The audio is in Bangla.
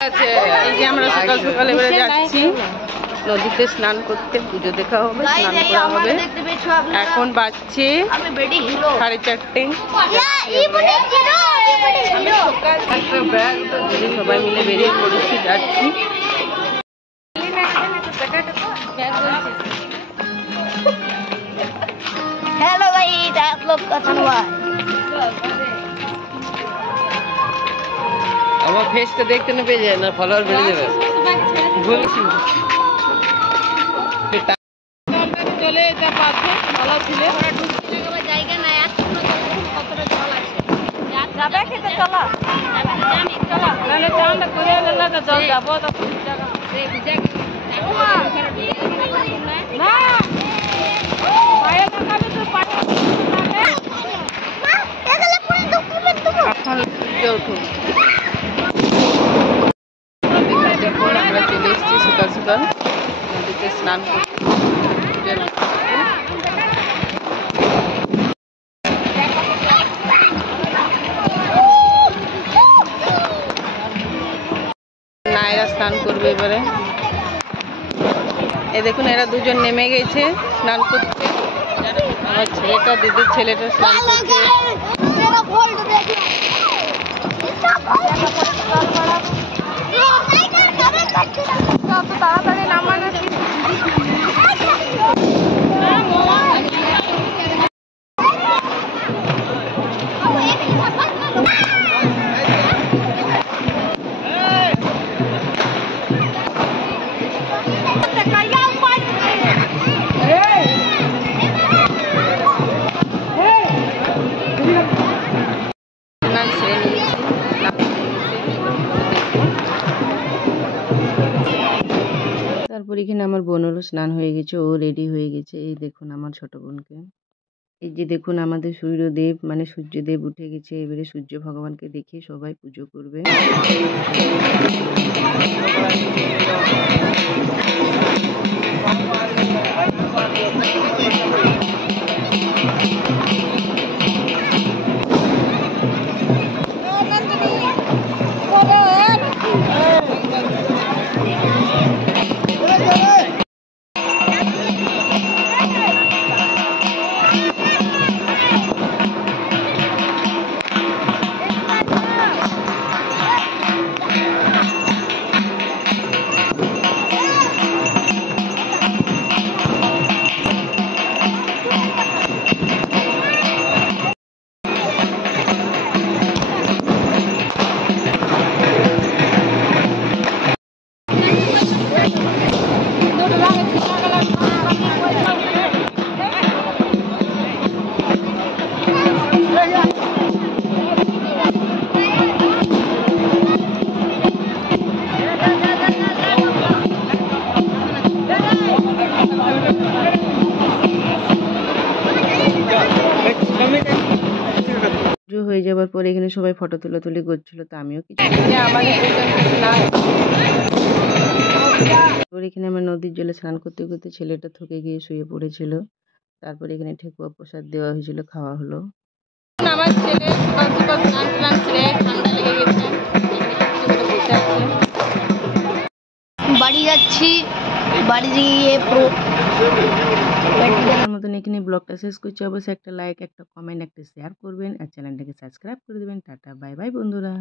আছে এই যে আমরা সকাল সকাল এবারে যাচ্ছি নদীতে স্নান করতে, পুজো দেখা হবে, স্নান করা হবে। এখন বাজছে 4:30। সবাই মিলে বেরিয়ে পড়েছি, যাচ্ছি। हेलो भाई, आप लोग कथन हुआ আমার ফেসটা দেখতে না পেয়ে যায় না, ফলোয়ার বেড়ে যাবে। চলে এটা পাশে ভালো ছিল জায়গা না কতটা জল আছে যাবে খেতে চলো চলো তাহলে চানটা করে এলে তো জল যাবো তো না পায়ে লাগাবে তো পায়ে এখন সূর্য উঠুন। দেখুন আমরা চলে এসেছি সকাল সকাল নদীতে স্নান করতে। নায়রা স্নান করবে এবারে। এই দেখুন এরা দুজন নেমে গেছে স্নান করতে। আমার ছেলেটা, দিদির ছেলেটা স্নান করছে। তাড়াতাড়ি নামানো তারপর এখানে আমার বোনেরও স্নান হয়ে গেছে, ও রেডি হয়ে গেছে। এই দেখুন আমার ছোট বোনকে। এই যে দেখুন আমাদের সূর্যদেব মানে সূর্যদেব উঠে গেছে। এবারে সূর্য ভগবানকে দেখে সবাই পুজো করবে। হয়ে যাবার পরে এখানে সবাই ফটো তুলাতুলি করছিল, তো আমিও কিছু এখানে আমার নদীর জলে স্নান করতে করতে ছেলেটা থকে গিয়ে শুয়ে পড়েছিল। তারপর এখানে ঠেকুয়া প্রসাদ দেওয়া হয়েছিল, খাওয়া হলো। আমার ছেলে সকাল সকাল স্নান টান করে ঠান্ডা লেগে গেছে, বাড়ি যাচ্ছি। বাড়ি গিয়ে মতন এখানে ব্লগটা শেষ করছি। অবশ্যই একটা লাইক, একটা কমেন্ট, একটা শেয়ার করবেন আর চ্যানেলটাকে সাবস্ক্রাইব করে দেবেন। টাটা, বাই বাই বন্ধুরা।